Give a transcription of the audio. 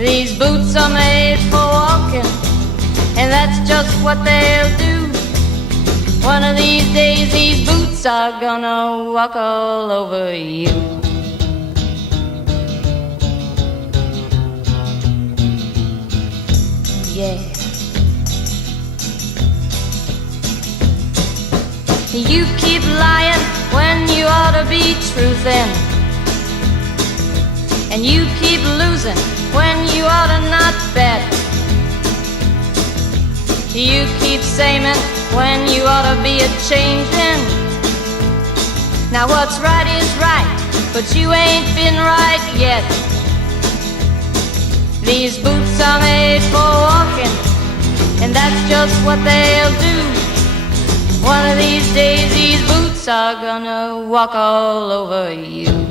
These boots are made for walking, and that's just what they'll do. One of these days these boots are gonna walk all over you. Yeah. You keep lying when you ought to be truthin', and you keep losing when you ought to not bet. You keep saying when you ought to be a-changin'. Now what's right is right, but you ain't been right yet. These boots are made for walking, and that's just what they'll do. One of these days these boots are gonna walk all over you.